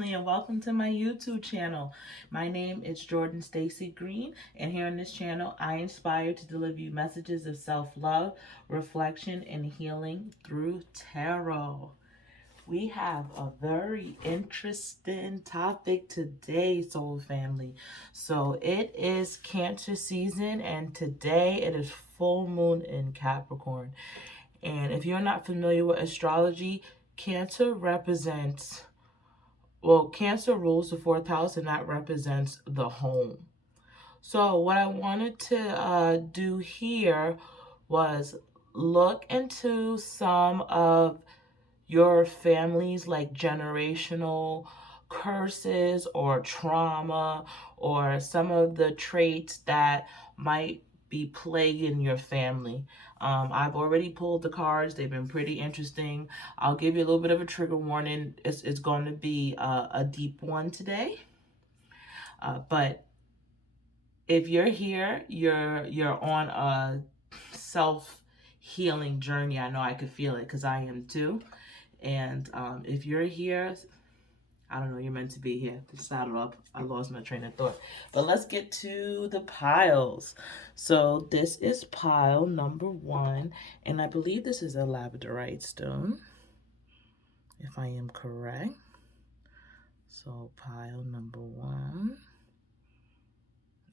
family, and welcome to my YouTube channel. My name is Jordan Stacy Green, and here on this channel, I inspire to deliver you messages of self-love, reflection, and healing through tarot. We have a very interesting topic today, soul family. So it is Cancer season, and today it is full moon in Capricorn. And if you're not familiar with astrology, Cancer represents, well, Cancer rules the fourth house, and that represents the home. So what I wanted to do here was look into some of your family's like generational curses or trauma, or some of the traits that might be plaguing your family. I've already pulled the cards. They've been pretty interesting. I'll give you a little bit of a trigger warning. It's going to be a deep one today. But if you're here, you're on a self-healing journey. I know I could feel it because I am too. And if you're here, I don't know, you're meant to be here. To saddle up, I lost my train of thought. But let's get to the piles. So this is pile number 1, and I believe this is a labradorite stone, if I am correct. So pile number 1,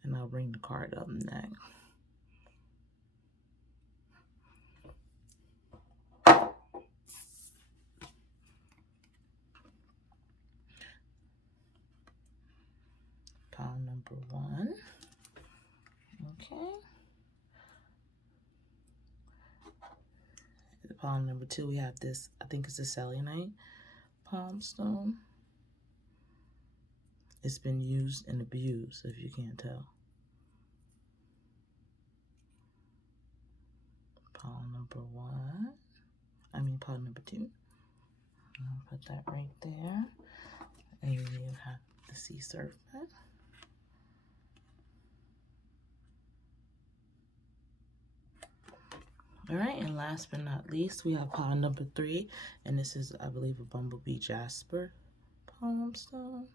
and I'll bring the card up next. Pile number 1. Okay. Pile number 2, we have this, I think it's a selenite palm stone. It's been used and abused, if you can't tell. Pile number 1. Pile number 2. I'll put that right there. And you have the sea serpent. All right, and last but not least, we have pile number 3, and this is, I believe, a bumblebee jasper palm stone.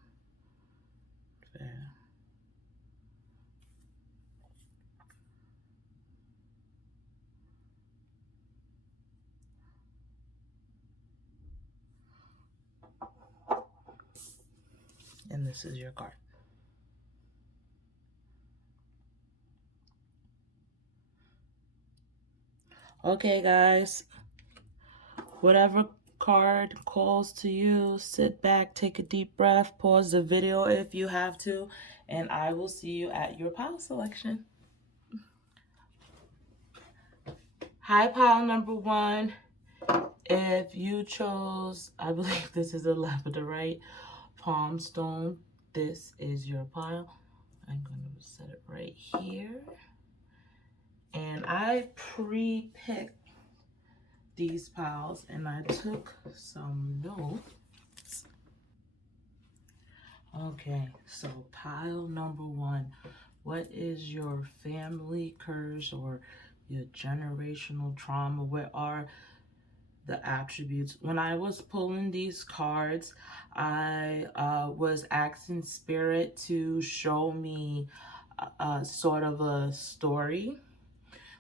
There. And this is your card. Okay, guys, whatever card calls to you, sit back, take a deep breath, pause the video if you have to, and I will see you at your pile selection. Hi, pile number 1. If you chose, I believe this is a labradorite palm stone, this is your pile. I'm going to set it right here. And I pre-picked these piles, and I took some notes. Okay, so pile number 1. What is your family curse or your generational trauma? What are the attributes? When I was pulling these cards, I was asking Spirit to show me sort of a story,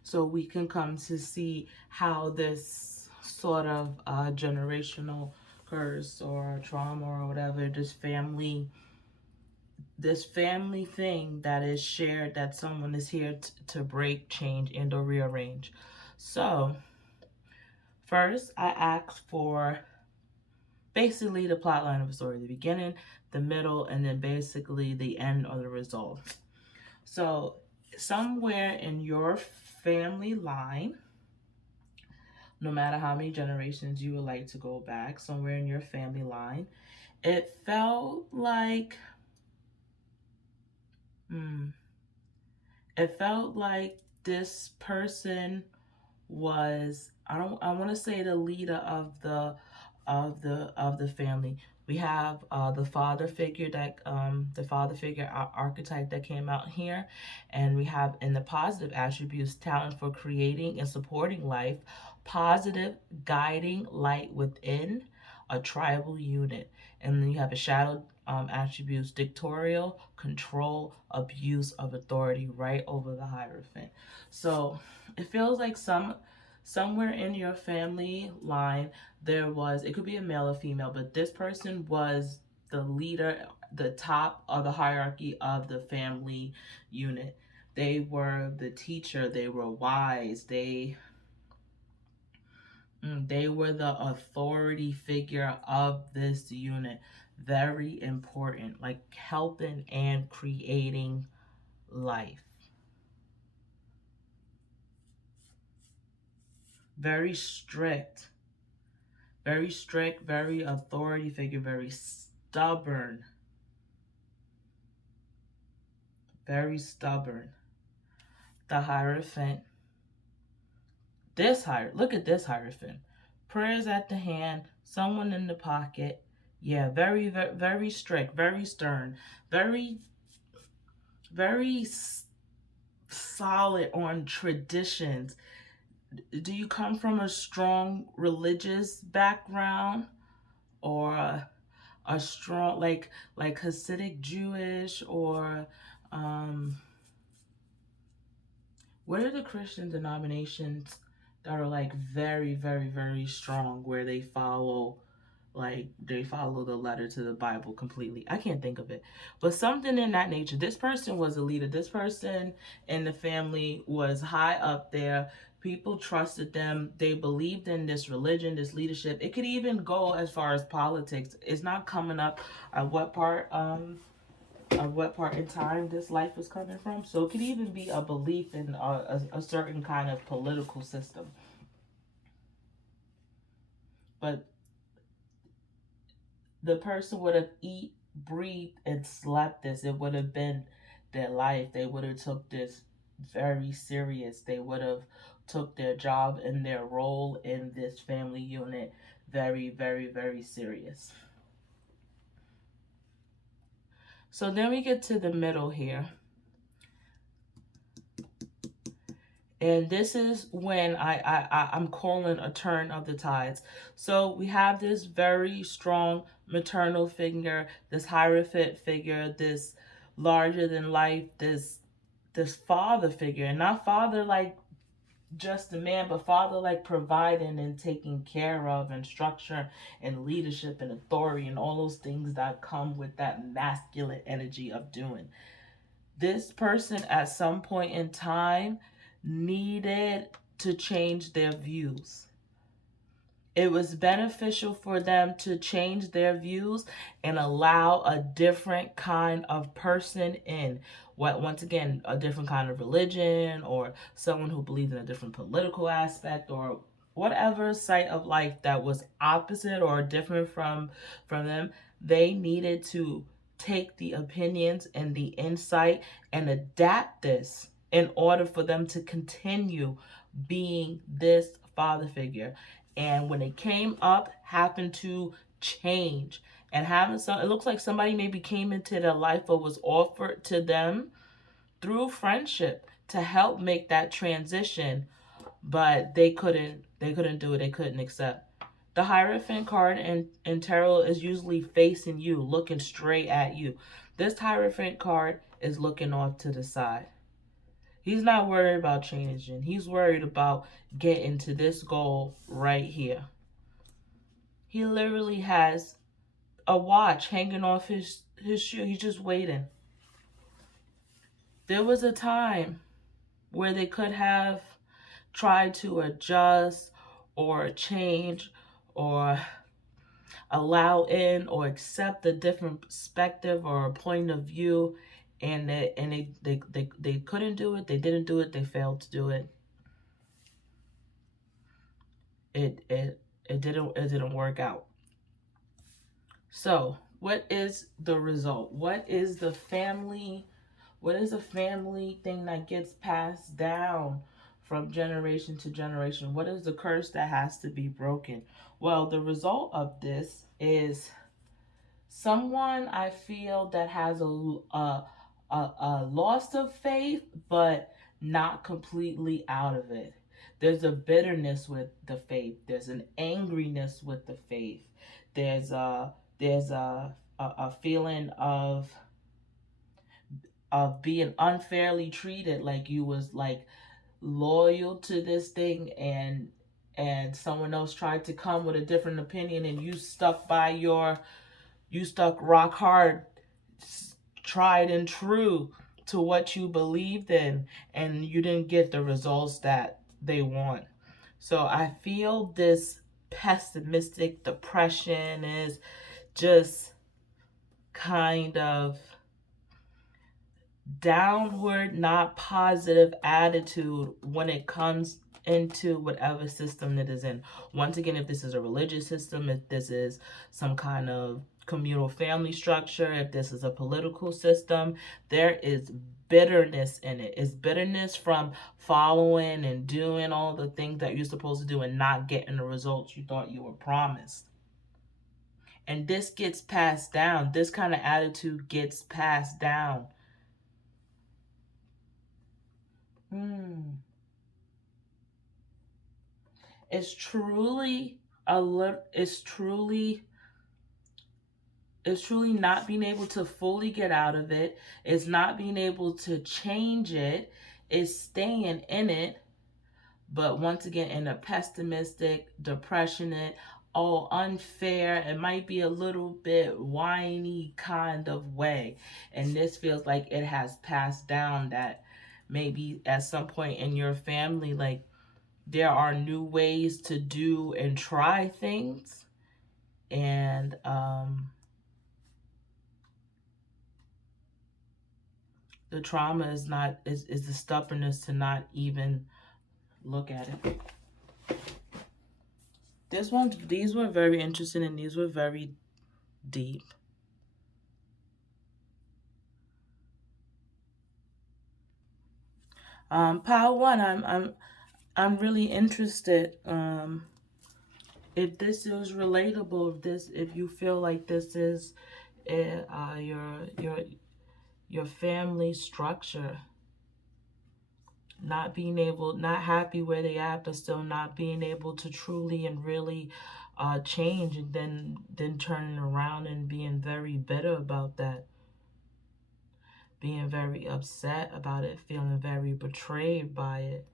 so we can come to see how this sort of generational curse or trauma or whatever, this family thing that is shared, that someone is here to break, change, and or rearrange. So first, I asked for basically the plot line of a story, the beginning, the middle, and then basically the end or the result. So somewhere in your family line, no matter how many generations you would like to go back, somewhere in your family line, it felt like this person was, I want to say, the leader of the family. We have the father figure archetype that came out here, and we have, in the positive attributes, talent for creating and supporting life, positive guiding light within, a tribal unit. And then you have a shadow attributes: dictatorial, control, abuse of authority, right over the Hierophant. So it feels like somewhere in your family line there was, it could be a male or female, but this person was the leader, the top of the hierarchy of the family unit. They were the teacher, they were wise, they were the authority figure of this unit. Very important, like helping and creating life. Very strict, very authority figure, very stubborn, very stubborn. The Hierophant, look at this Hierophant. Prayers at the hand, someone in the pocket. Yeah, very strict, very stern, very, very solid on traditions. Do you come from a strong religious background, or a strong, like Hasidic Jewish, or what are the Christian denominations that are like very strong, where they follow, like they follow the letter to the Bible completely? I can't think of it, but something in that nature. This person was a leader. This person in the family was high up there. People trusted them. They believed in this religion, this leadership. It could even go as far as politics. It's not coming up at what part in time this life is coming from. So it could even be a belief in a certain kind of political system. But the person would have eat, breathed, and slept this. It would have been their life. They would have took this very serious. They would have took their job and their role in this family unit very serious. So then we get to the middle here. And this is when I'm calling a turn of the tides. So we have this very strong maternal figure, this Hierophant figure, this larger than life, this father figure. And not father like just a man, but father like providing and taking care of, and structure and leadership and authority and all those things that come with that masculine energy of doing. This person at some point in time needed to change their views. It was beneficial for them to change their views and allow a different kind of person in. Once again, a different kind of religion, or someone who believed in a different political aspect, or whatever site of life that was opposite or different from them. They needed to take the opinions and the insight and adapt this in order for them to continue being this father figure. And when it came up, happened to change and having some, it looks like somebody maybe came into their life or was offered to them through friendship to help make that transition, but they couldn't do it. They couldn't accept. The Hierophant card in tarot is usually facing you, looking straight at you. This Hierophant card is looking off to the side. He's not worried about changing. He's worried about getting to this goal right here. He literally has a watch hanging off his shoe. He's just waiting. There was a time where they could have tried to adjust or change or allow in or accept a different perspective or a point of view, and they couldn't do it. They didn't do it. They failed to do it. It didn't work out. So what is the result? What is the family thing that gets passed down from generation to generation? What is the curse that has to be broken? Well, the result of this is someone, I feel, that has a loss of faith, but not completely out of it. There's a bitterness with the faith. There's an angriness with the faith. there's a feeling of being unfairly treated, like you was like loyal to this thing, and someone else tried to come with a different opinion, and you stuck rock hard, tried and true to what you believed in, and you didn't get the results that they want. So I feel this pessimistic depression is just kind of downward, not positive attitude when it comes into whatever system it is in. Once again, if this is a religious system, if this is some kind of communal family structure, if this is a political system, there is bitterness in it. It's bitterness from following and doing all the things that you're supposed to do and not getting the results you thought you were promised. And this gets passed down. This kind of attitude gets passed down. It's truly it's truly not being able to fully get out of it. It's not being able to change it. It's staying in it. But once again, in a pessimistic, depressionate, all unfair, it might be a little bit whiny kind of way. And this feels like it has passed down, that maybe at some point in your family, like, there are new ways to do and try things. And the trauma is the stubbornness to not even look at it. These were very interesting, and these were very deep. Pile one, I'm really interested. If this is relatable, if you feel like this is your family structure, not happy where they at, but still not being able to truly and really change, and then turning around and being very bitter about that, being very upset about it, feeling very betrayed by it,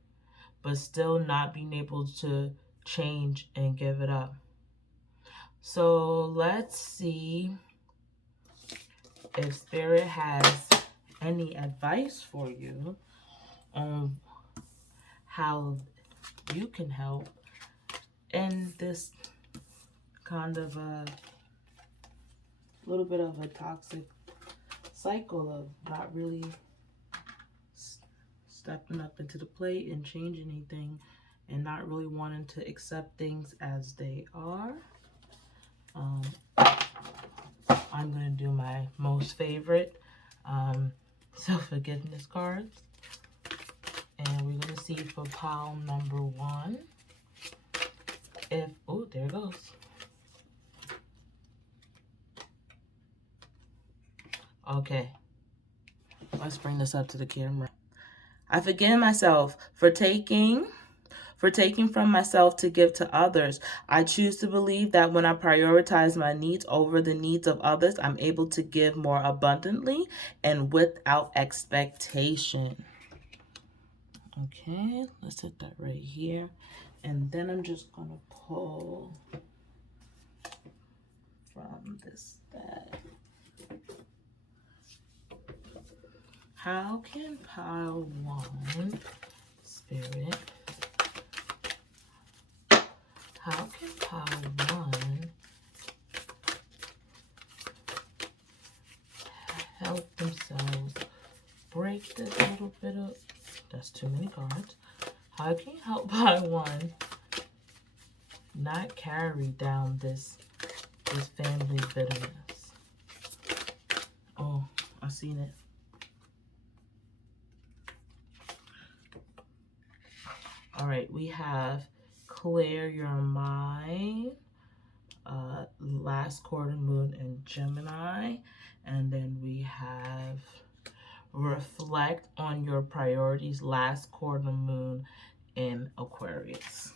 but still not being able to change and give it up. So let's see if Spirit has any advice for you on how you can help in this kind of a little bit of a toxic cycle of not really stepping up into the plate and changing anything, and not really wanting to accept things as they are. I'm going to do my most favorite self-forgiveness cards. And we're going to see for pile number one if, oh, there it goes. Okay, let's bring this up to the camera. I forgive myself for taking from myself to give to others. I choose to believe that when I prioritize my needs over the needs of others, I'm able to give more abundantly and without expectation. Okay, let's hit that right here. And then I'm just going to pull from this deck. How can pile one, Spirit, how can pile one help themselves break this little bit of, that's too many cards. How can you help pile one not carry down this family bitterness? Oh, I seen it. All right, we have clear your mind, last quarter moon in Gemini, and then we have reflect on your priorities, last quarter moon in Aquarius.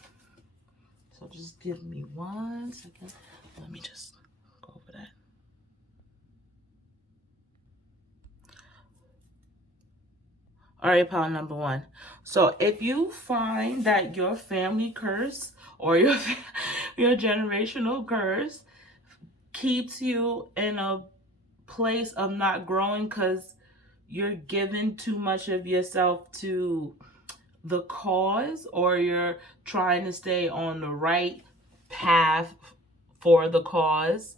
So just give me 1 second. Let me just go over that. All right, pile number one. So if you find that your family curse or your your generational curse keeps you in a place of not growing because you're giving too much of yourself to the cause, or you're trying to stay on the right path for the cause,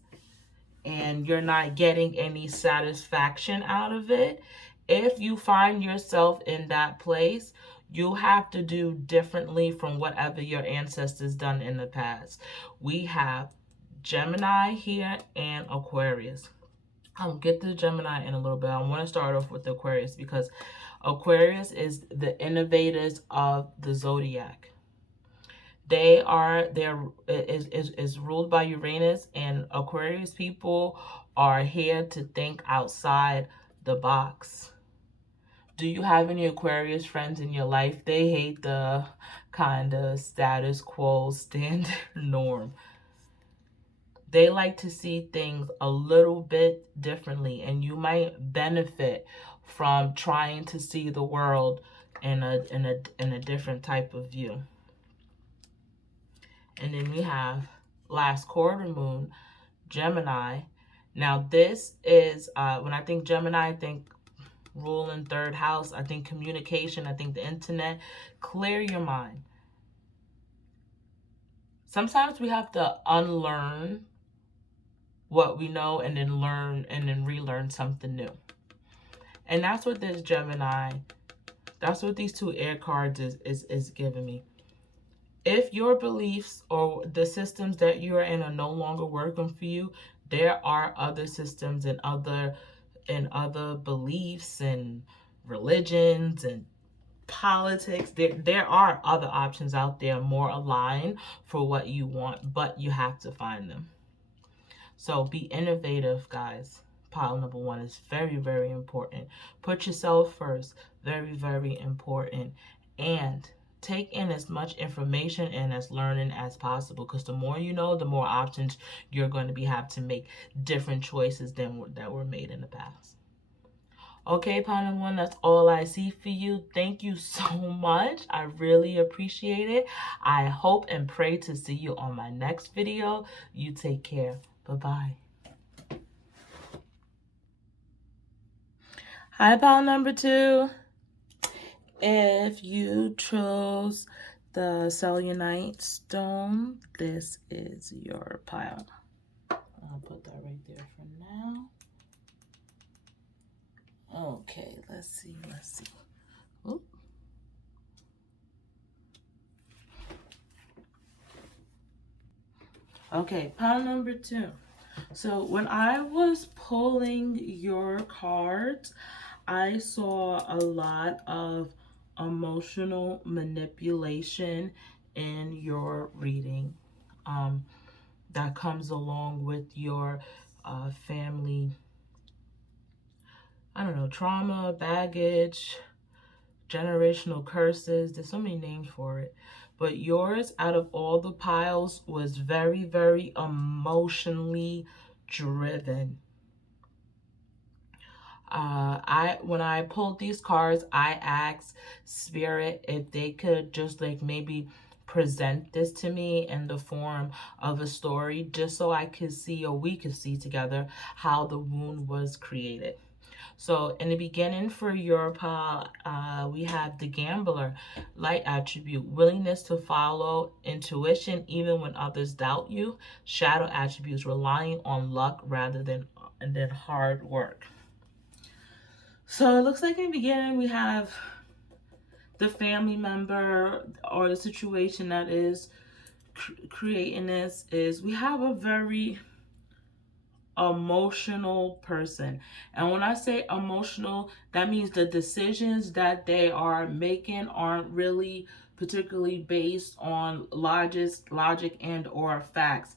and you're not getting any satisfaction out of it, if you find yourself in that place, you have to do differently from whatever your ancestors done in the past. We have Gemini here and Aquarius. I'll get to Gemini in a little bit. I want to start off with Aquarius because Aquarius is the innovators of the zodiac. They're is ruled by Uranus, and Aquarius people are here to think outside the box. Do you have any Aquarius friends in your life? They hate the kind of status quo standard norm. They like to see things a little bit differently, and you might benefit from trying to see the world in a different type of view. And then we have last quarter moon, Gemini. Now this is, when I think Gemini, I think ruling third house. I think communication. I think the internet. Clear your mind. Sometimes we have to unlearn what we know and then learn and then relearn something new. And that's what this Gemini, that's what these two air cards is giving me. If your beliefs or the systems that you're in are no longer working for you, there are other systems and other beliefs and religions and politics. There are other options out there more aligned for what you want, but you have to find them. So be innovative, guys. Pile number one is very, very important. Put yourself first. Very, very important. And take in as much information and as learning as possible, because the more you know, the more options you're going to have to make different choices than that were made in the past. Okay, pile number one, that's all I see for you. Thank you so much. I really appreciate it. I hope and pray to see you on my next video. You take care. Bye-bye. Hi, pile number two. If you chose the selenite stone, this is your pile. I'll put that right there for now. Okay, let's see. Oop. Okay, pile number two. So when I was pulling your cards, I saw a lot of emotional manipulation in your reading. That comes along with your family, I don't know, trauma, baggage, generational curses. There's so many names for it. But yours, out of all the piles, was very, very emotionally driven. When I pulled these cards, I asked Spirit if they could just like maybe present this to me in the form of a story, just so I could see, or we could see together, how the wound was created. So in the beginning for your pile, we have the gambler, light attribute, willingness to follow intuition even when others doubt you. Shadow attributes, relying on luck rather than hard work. So it looks like in the beginning we have the family member or the situation that is creating this is we have a very emotional person. And when I say emotional, that means the decisions that they are making aren't really particularly based on logic and or facts.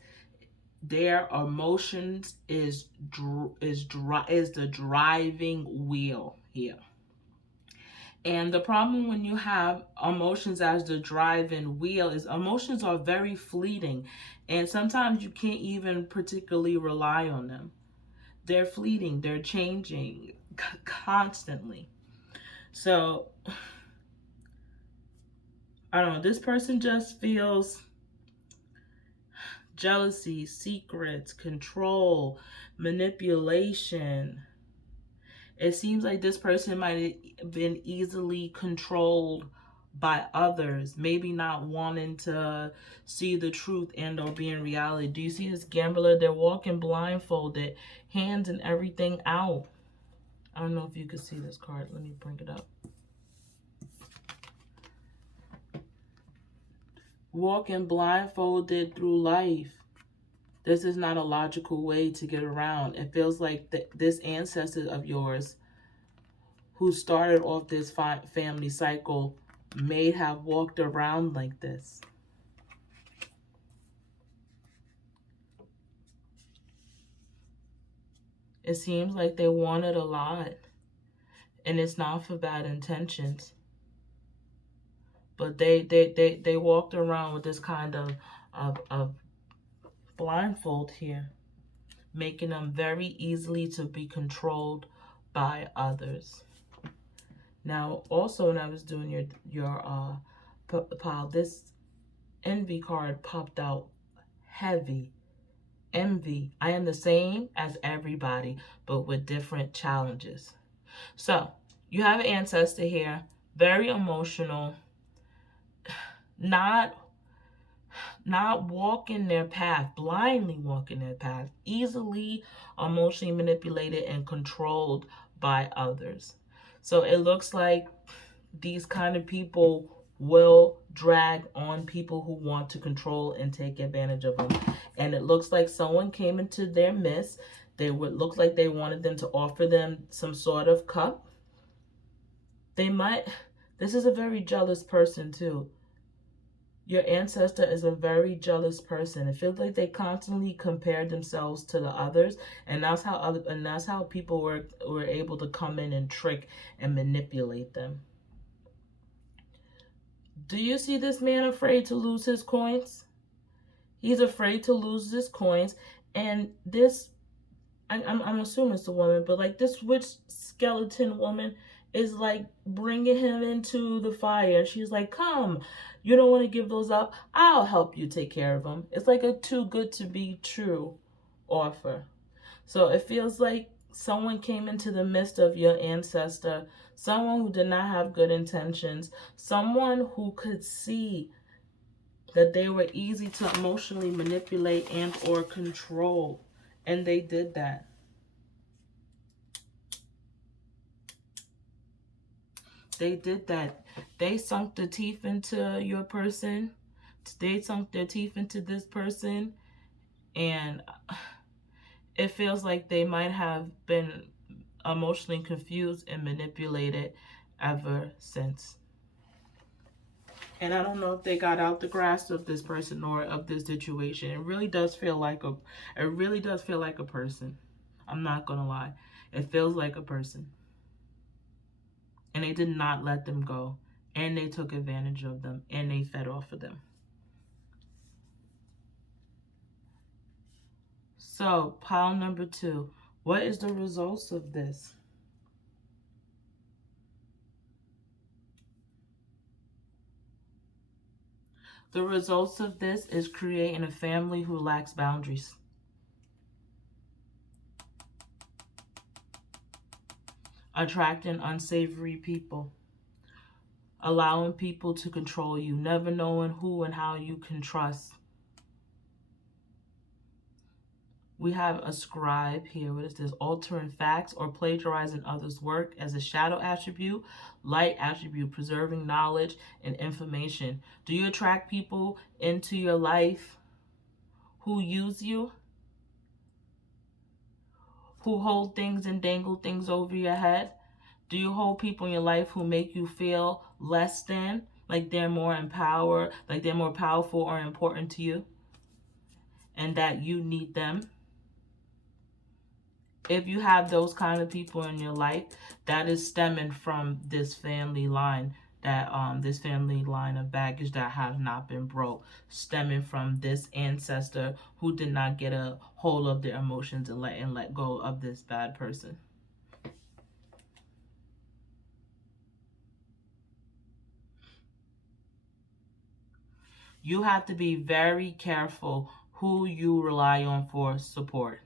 Their emotions is the driving wheel here. And the problem when you have emotions as the driving wheel is emotions are very fleeting. And sometimes you can't even particularly rely on them. They're fleeting, they're changing constantly. So, I don't know, this person just feels jealousy, secrets, control, manipulation. It seems like this person might have been easily controlled by others, maybe not wanting to see the truth and or be in reality. Do you see this gambler? They're walking blindfolded, hands and everything out. I don't know if you can see this card. Let me bring it up. Walking blindfolded through life. This is not a logical way to get around. It feels like this ancestor of yours who started off this family cycle may have walked around like this. It seems like they wanted a lot, and it's not for bad intentions. But they walked around with this kind of blindfold here, making them very easily to be controlled by others. Now, also when I was doing your pile, this envy card popped out heavy. Envy. I am the same as everybody, but with different challenges. So, you have an ancestor here, very emotional, not walking their path, blindly walking their path, easily emotionally manipulated and controlled by others. So it looks like these kind of people will drag on people who want to control and take advantage of them. And it looks like someone came into their midst. They would look like they wanted them to offer them some sort of cup. They might, this is a very jealous person too. Your ancestor is a very jealous person. It feels like they constantly compared themselves to the others, and that's how people were able to come in and trick and manipulate them. Do you see this man afraid to lose his coins? He's afraid to lose his coins, and this, I'm assuming it's a woman, but like this witch skeleton woman is like bringing him into the fire. She's like, come, you don't want to give those up? I'll help you take care of them. It's like a too good to be true offer. So it feels like someone came into the midst of your ancestor, someone who did not have good intentions, someone who could see that they were easy to emotionally manipulate and or control. And they did that. They did that. They sunk their teeth into your person. They sunk their teeth into this person. And it feels like they might have been emotionally confused and manipulated ever since. And I don't know if they got out the grasp of this person or of this situation. It really does feel like a person. I'm not gonna lie. It feels like a person. And they did not let them go. And they took advantage of them. And they fed off of them. So, pile number 2. What is the results of this? The results of this is creating a family who lacks boundaries. Attracting unsavory people. Allowing people to control you. Never knowing who and how you can trust. We have a scribe here. What is this? Altering facts or plagiarizing others' work as a shadow attribute, light attribute, preserving knowledge and information. Do you attract people into your life who use you? Who hold things and dangle things over your head? Do you hold people in your life who make you feel less than, like they're more empowered, like they're more powerful or important to you, and that you need them? If you have those kind of people in your life, that is stemming from this family line, that this family line of baggage that have not been broke, stemming from this ancestor who did not get a hold of their emotions and let go of this bad person. You have to be very careful who you rely on for support,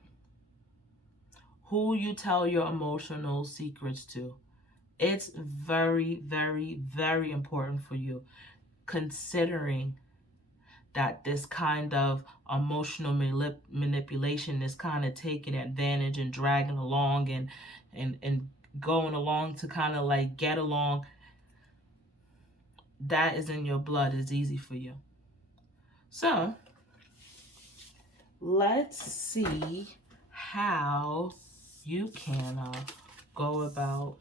who you tell your emotional secrets to. It's very, very, very important for you, considering that this kind of emotional manipulation is kind of taking advantage and dragging along and going along to kind of like get along. That is in your blood. It's easy for you. So let's see how you can go about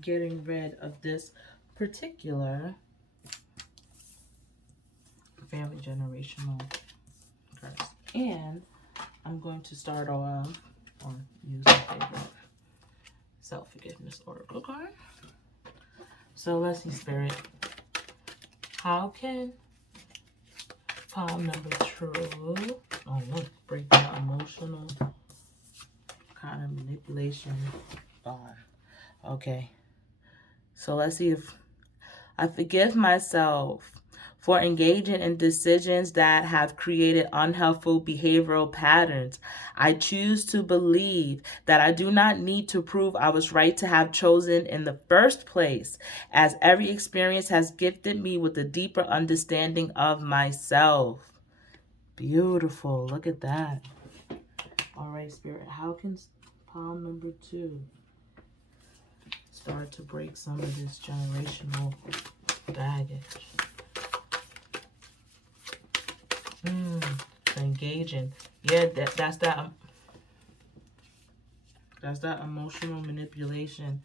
getting rid of this particular family generational curse. And I'm going to start off on using favorite self-forgiveness oracle card. So let's see, Spirit. How can pile number 2, oh look, break down emotional kind of manipulation bond. Okay. So let's see if I forgive myself for engaging in decisions that have created unhelpful behavioral patterns. I choose to believe that I do not need to prove I was right to have chosen in the first place, as every experience has gifted me with a deeper understanding of myself. Beautiful. Look at that. All right, Spirit, how can pile number 2 start to break some of this generational baggage? Engaging. Yeah, that's that emotional manipulation.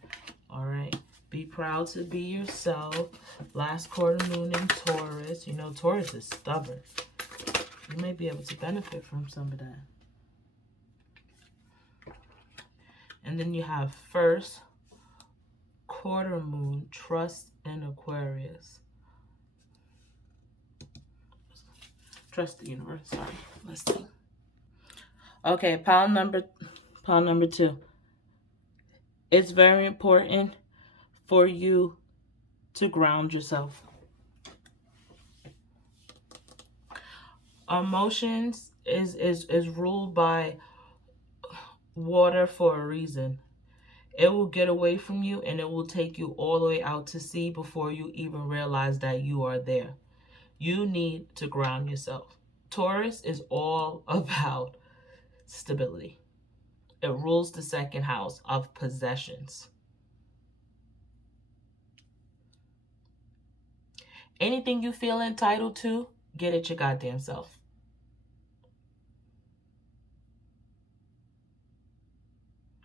All right. Be proud to be yourself. Last quarter moon in Taurus. You know, Taurus is stubborn. You may be able to benefit from some of that. And then you have first quarter moon, trust in Aquarius. Trust the universe. Sorry. Let's see. Okay, pile number 2. It's very important for you to ground yourself. Emotions is ruled by water for a reason. It will get away from you and it will take you all the way out to sea before you even realize that you are there. You need to ground yourself. Taurus is all about stability. It rules the second house of possessions. Anything you feel entitled to, get it your goddamn self.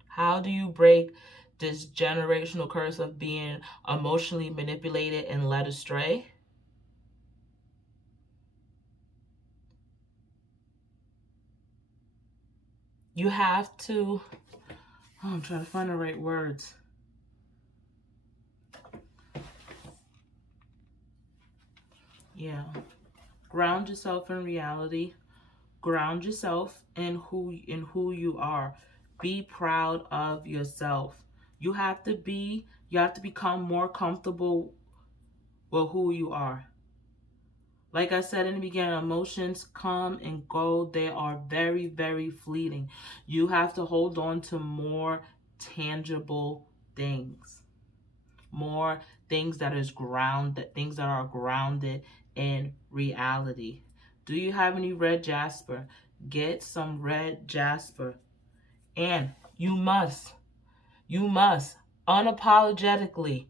How do you break this generational curse of being emotionally manipulated and led astray? You have to, I'm trying to find the right words. Yeah. Ground yourself in reality. Ground yourself in who you are. Be proud of yourself. You have to become more comfortable with who you are. Like I said in the beginning, emotions come and go. They are very, very fleeting. You have to hold on to more tangible things. More things that are grounded in reality. Do you have any red jasper? Get some red jasper. And you must unapologetically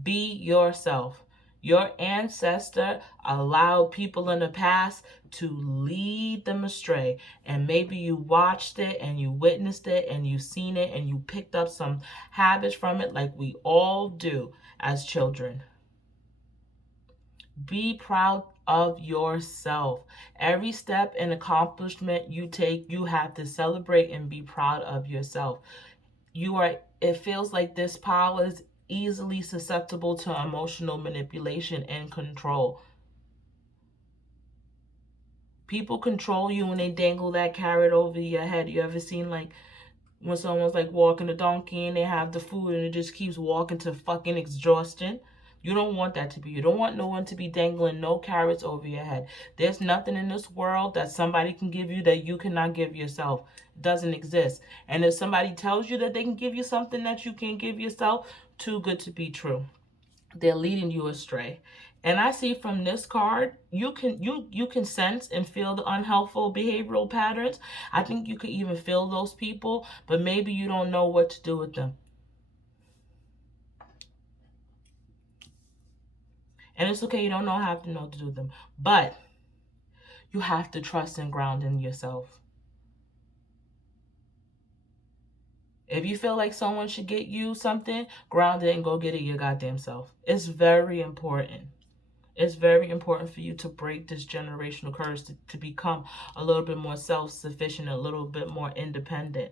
be yourself. Your ancestor allowed people in the past to lead them astray. And maybe you watched it and you witnessed it and you seen it and you picked up some habits from it like we all do as children. Be proud of yourself. Every step and accomplishment you take, you have to celebrate and be proud of yourself. It feels like this pile is easily susceptible to emotional manipulation and control. People control you when they dangle that carrot over your head. You ever seen like when someone's like walking a donkey and they have the food and it just keeps walking to fucking exhaustion? You don't want that to be. You don't want no one to be dangling no carrots over your head. There's nothing in this world that somebody can give you that you cannot give yourself. It doesn't exist. And if somebody tells you that they can give you something that you can't give yourself, too good to be true. They're leading you astray. And I see from this card, you can sense and feel the unhelpful behavioral patterns. I think you could even feel those people, but maybe you don't know what to do with them. And it's okay, you don't have to know what to do with them. But you have to trust and ground in yourself. If you feel like someone should get you something, ground it and go get it your goddamn self. It's very important. It's very important for you to break this generational curse to become a little bit more self-sufficient, a little bit more independent.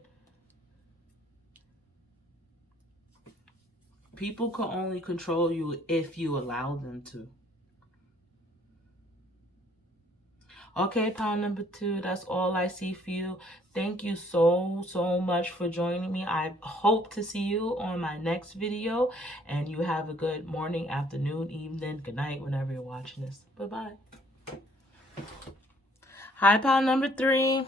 People can only control you if you allow them to. Okay, pile number 2, that's all I see for you. Thank you so much for joining me. I hope to see you on my next video. And you have a good morning, afternoon, evening, good night, whenever you're watching this. Bye-bye. Hi, pile number 3.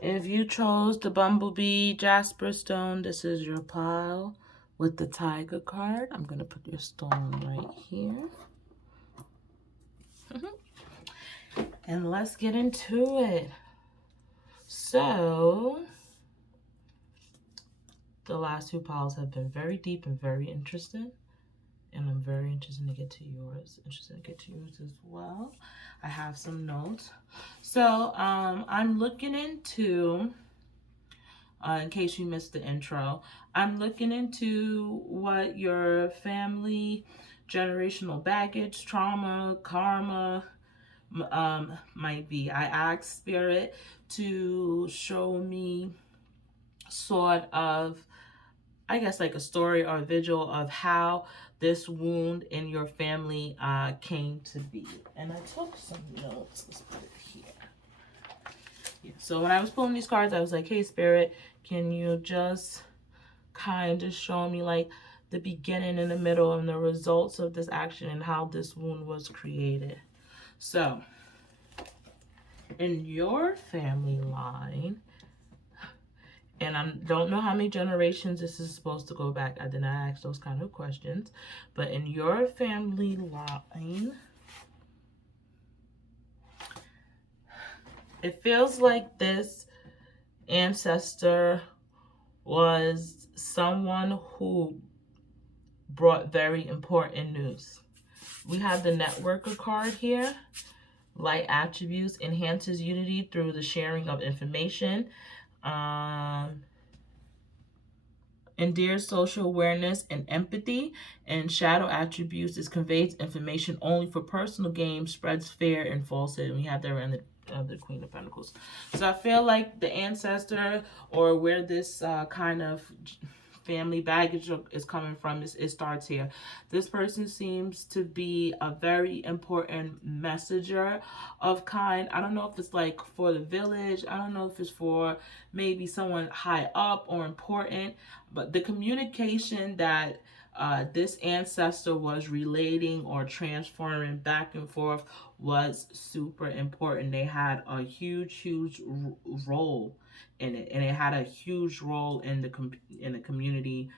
If you chose the Bumblebee Jasper Stone, this is your pile with the Tiger card. I'm going to put your stone right here. And let's get into it. So, the last 2 piles have been very deep and very interesting. And I'm very interested to get to yours. As well. I have some notes. So, I'm looking into, in case you missed the intro, I'm looking into what your family, generational baggage, trauma, karma, might be. I asked Spirit to show me sort of, I guess, like a story or a visual of how this wound in your family came to be. And I took some notes. Let's put it here. Yeah. So when I was pulling these cards, I was like, hey, Spirit, can you just kind of show me like the beginning and the middle and the results of this action and how this wound was created? So, in your family line, and I don't know how many generations this is supposed to go back. I did not ask those kind of questions. But in your family line, it feels like this ancestor was someone who brought very important news. We have the networker card here. Light attributes enhances unity through the sharing of information. Endears social awareness and empathy. And shadow attributes is conveys information only for personal gain, spreads fear and falsehood. And we have that around the Queen of Pentacles. So I feel like the ancestor, or where this kind of family baggage is coming from, it starts here. This person seems to be a very important messenger of kind. I don't know if it's like for the village. I don't know if it's for maybe someone high up or important, but the communication that this ancestor was relating or transferring back and forth was super important. They had a huge role in it, and it had a huge role in the community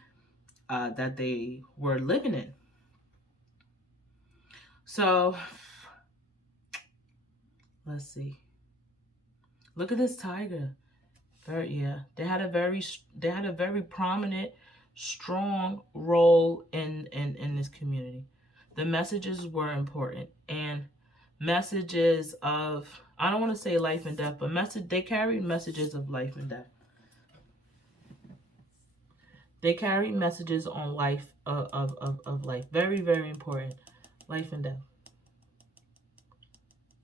that they were living in. So let's see. Look at this tiger. They had a very prominent, strong role in this community. The messages were important, and messages of, I don't want to say life and death, but they carried messages of life and death. They carry messages on life, of life. Very important. Life and death.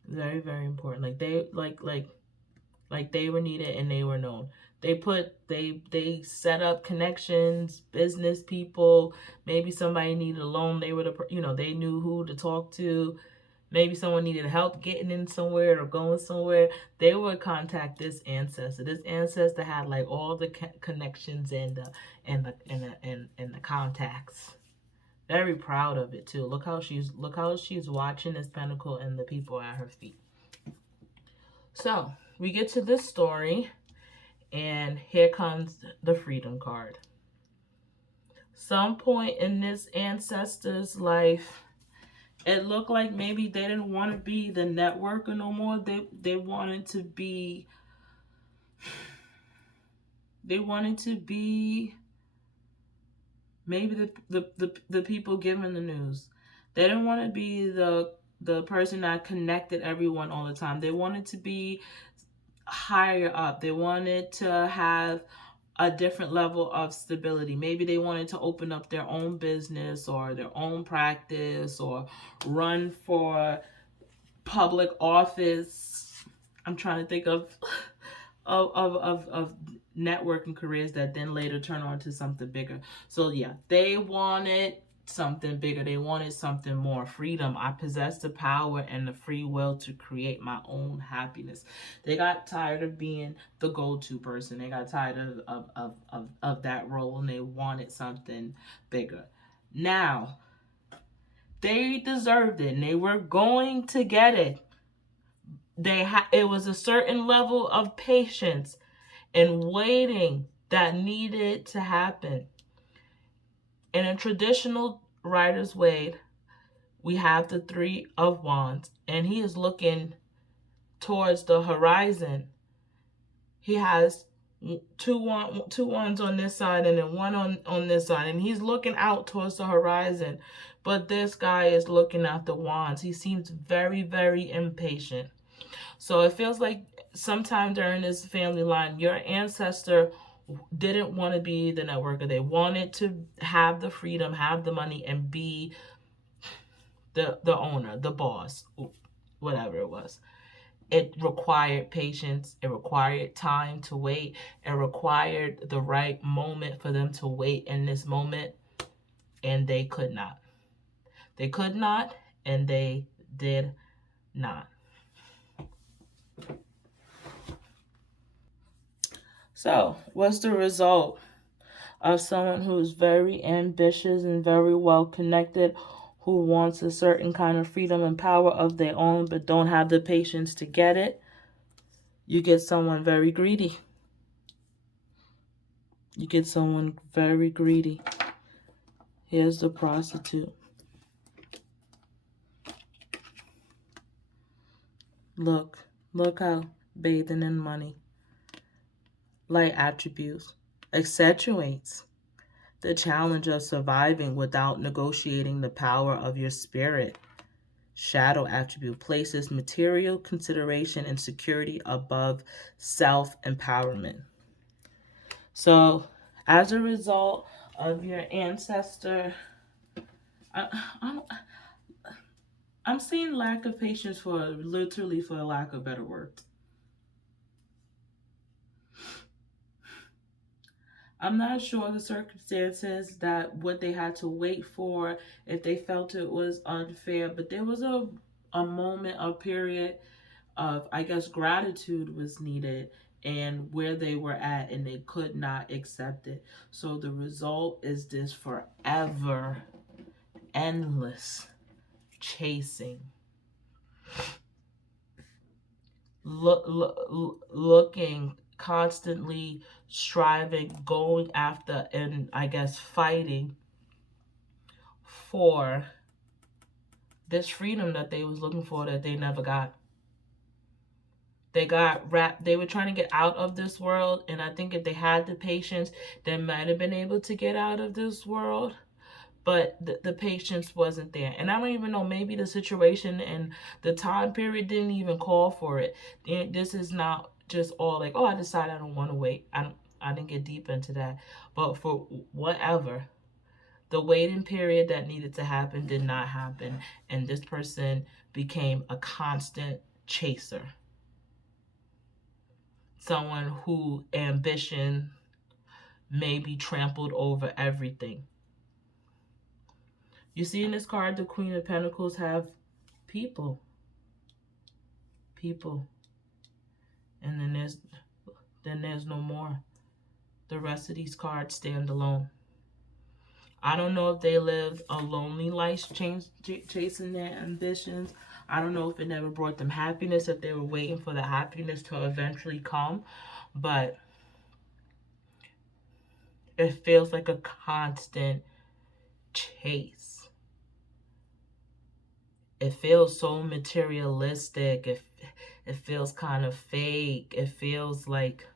Very, very important. Like they like they were needed and they were known. They set up connections, business people. Maybe somebody needed a loan. They were they knew who to talk to. Maybe someone needed help getting in somewhere or going somewhere. They would contact this ancestor. This ancestor had like all the connections and the contacts. Very proud of it too. Look how she's watching this pentacle and the people at her feet. So we get to this story, and here comes the freedom card. Some point in this ancestor's life, it looked like maybe they didn't want to be the networker no more. They wanted to be maybe the people giving the news. They didn't want to be the person that connected everyone all the time. They wanted to be higher up. They wanted to have a different level of stability. Maybe they wanted to open up their own business or their own practice or run for public office. I'm trying to think of networking careers that then later turn on to something bigger. So yeah, they wanted something bigger. They wanted something more. Freedom. I possess the power and the free will to create my own happiness. They got tired of being the go-to person. They got tired of that role, and they wanted something bigger. Now, they deserved it and they were going to get it. It was a certain level of patience and waiting that needed to happen. In a traditional Rider's Waite, we have the Three of Wands, and he is looking towards the horizon. He has two wands on this side and then one on this side, and he's looking out towards the horizon. But this guy is looking at the wands. He seems very, very impatient. So it feels like sometime during this family line, your ancestor didn't want to be the networker. They wanted to have the freedom, have the money, and be the owner, the boss, whatever it was. It required patience. It required time to wait. It required the right moment for them to wait in this moment. And they could not. They could not, and they did not. So, what's the result of someone who's very ambitious and very well connected, who wants a certain kind of freedom and power of their own but don't have the patience to get it? You get someone very greedy. You get someone very greedy. Here's the prostitute. Look how bathing in money. Light attributes accentuates the challenge of surviving without negotiating the power of your spirit. Shadow attribute places material consideration and security above self-empowerment. So, as a result of your ancestor, I'm seeing lack of patience for a lack of better words. I'm not sure the circumstances that what they had to wait for, if they felt it was unfair, but there was a moment, a period of, I guess, gratitude was needed and where they were at, and they could not accept it. So the result is this forever, endless chasing. Looking, constantly striving, going after, and I guess fighting for this freedom that they was looking for that they never got. They got wrapped. They were trying to get out of this world, and I think if they had the patience, they might have been able to get out of this world. But the patience wasn't there. And I don't even know, maybe the situation and the time period didn't even call for it. This is not just all like, oh, I decided I don't want to wait. I didn't get deep into that. But for whatever, the waiting period that needed to happen did not happen. And this person became a constant chaser. Someone who ambition may be trampled over everything. You see in this card, the Queen of Pentacles have people. People. And then there's no more. The rest of these cards stand alone. I don't know if they lived a lonely life chasing their ambitions. I don't know if it never brought them happiness, if they were waiting for the happiness to eventually come. But it feels like a constant chase. It feels so materialistic. It feels kind of fake. It feels like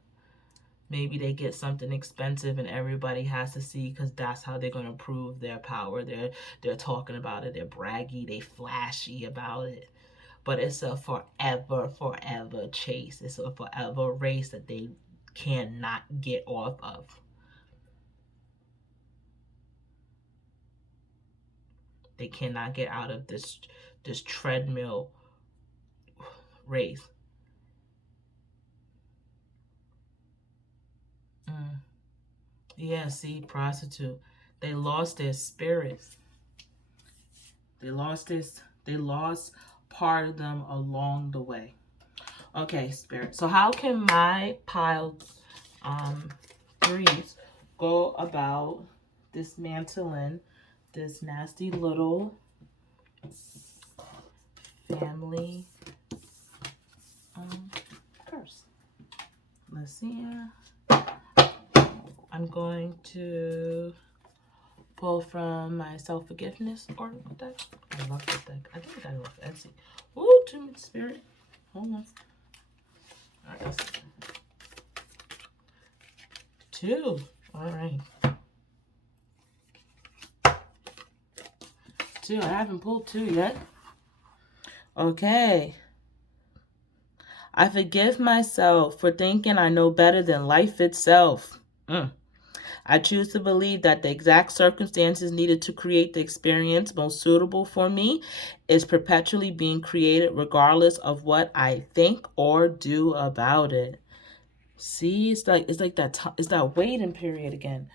maybe they get something expensive and everybody has to see, because that's how they're going to prove their power. They're talking about it. They're braggy. They flashy about it. But it's a forever chase. It's a forever race that they cannot get off of. They cannot get out of this treadmill race. Yeah, see, prostitute. They lost their spirits. They lost part of them along the way. Okay, Spirit. So how can my pile threes go about dismantling this nasty little family curse? Let's see. I'm going to pull from my self-forgiveness oracle deck. I love this deck. I think I love Etsy. Ooh, too much Spirit. Hold on. All right, let's see. 2. All right. 2. I haven't pulled 2 yet. Okay. I forgive myself for thinking I know better than life itself. I choose to believe that the exact circumstances needed to create the experience most suitable for me is perpetually being created regardless of what I think or do about it. See, it's like that waiting period again.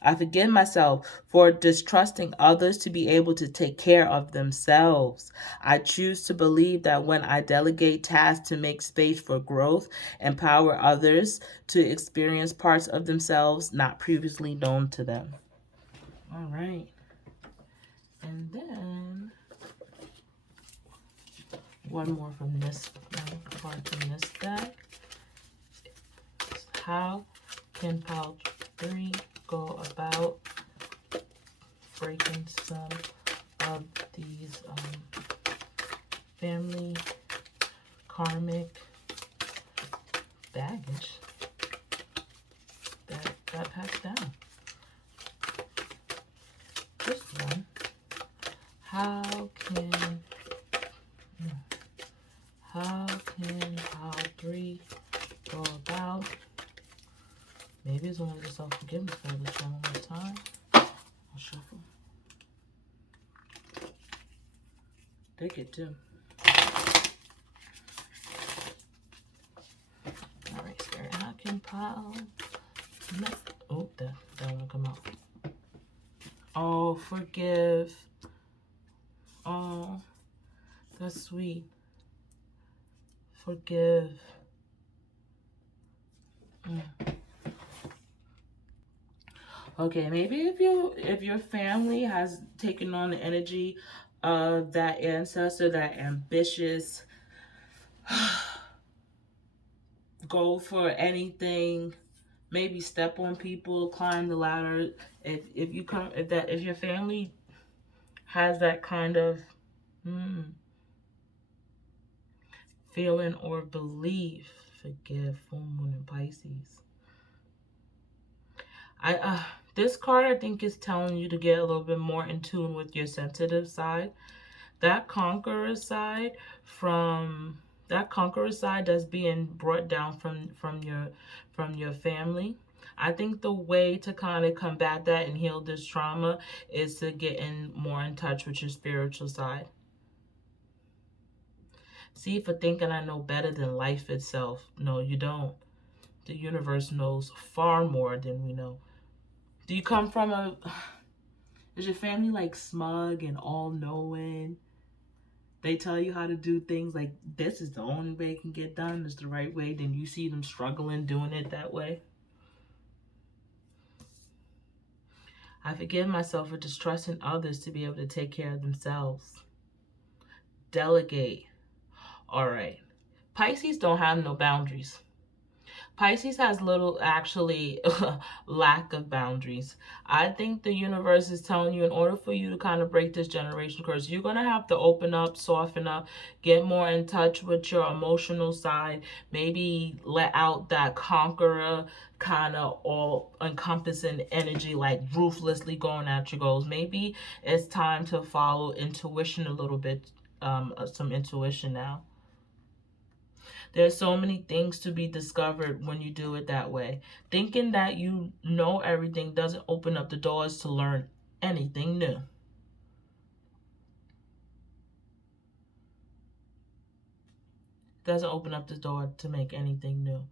I forgive myself for distrusting others to be able to take care of themselves. I choose to believe that when I delegate tasks to make space for growth, empower others to experience parts of themselves not previously known to them. All right. And then one more from this part from this deck. How can pile 3 go about breaking some of these family karmic baggage that got passed down? This one, how can pile 3 go about? Maybe it's only the self-forgiveness for the channel one more time. I'll shuffle. They get 2. Alright, Spirit, how can pile... Oh, that won't come out. Oh, forgive. Oh, that's sweet. Forgive. Okay, maybe if your family has taken on the energy of that ancestor, that ambitious, go for anything, maybe step on people, climb the ladder. If your family has that kind of feeling or belief, forgive, full moon and Pisces. This card, I think, is telling you to get a little bit more in tune with your sensitive side. That conqueror side that's being brought down from your family. I think the way to kind of combat that and heal this trauma is to get more in touch with your spiritual side. See, for thinking I know better than life itself. No, you don't. The universe knows far more than we know. Do you come from a... Is your family like smug and all-knowing? They tell you how to do things like this is the only way it can get done, it's the right way. Then you see them struggling doing it that way. I forgive myself for distrusting others to be able to take care of themselves. Delegate. All right. Pisces don't have no boundaries. Pisces has little, actually, lack of boundaries. I think the universe is telling you, in order for you to kind of break this generation curse, you're going to have to open up, soften up, get more in touch with your emotional side, maybe let out that conqueror kind of all encompassing energy, like ruthlessly going at your goals. Maybe it's time to follow intuition a little bit, some intuition now. There's so many things to be discovered when you do it that way. Thinking that you know everything doesn't open up the doors to learn anything new. Doesn't open up the door to make anything new.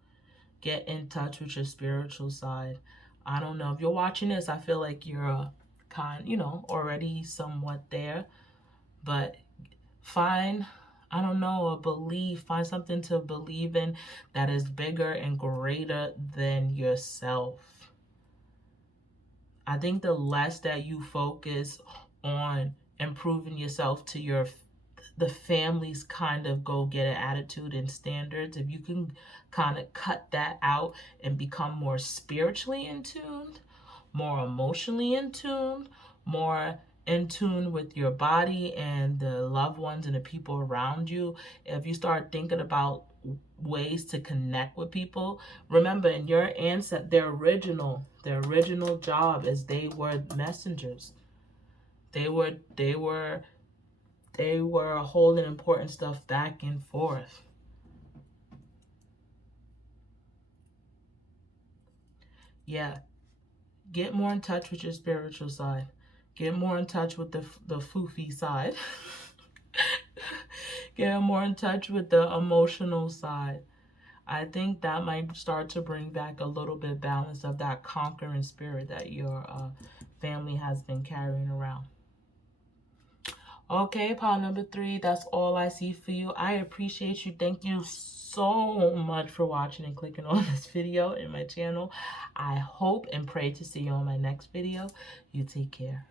Get in touch with your spiritual side. I don't know. If you're watching this, I feel like you're already somewhat there. But find, I don't know, a belief. Find something to believe in that is bigger and greater than yourself. I think the less that you focus on improving yourself to the family's kind of go-getter attitude and standards, if you can kind of cut that out and become more spiritually in tune, more emotionally in tune, more in tune with your body and the loved ones and the people around you, if you start thinking about ways to connect with people, remember, in your ancestors, their original job is they were messengers. They were holding important stuff back and forth. Yeah, get more in touch with your spiritual side. Get more in touch with the foofy side. Get more in touch with the emotional side. I think that might start to bring back a little bit of balance of that conquering spirit that your family has been carrying around. Okay, pile number 3, that's all I see for you. I appreciate you. Thank you so much for watching and clicking on this video in my channel. I hope and pray to see you on my next video. You take care.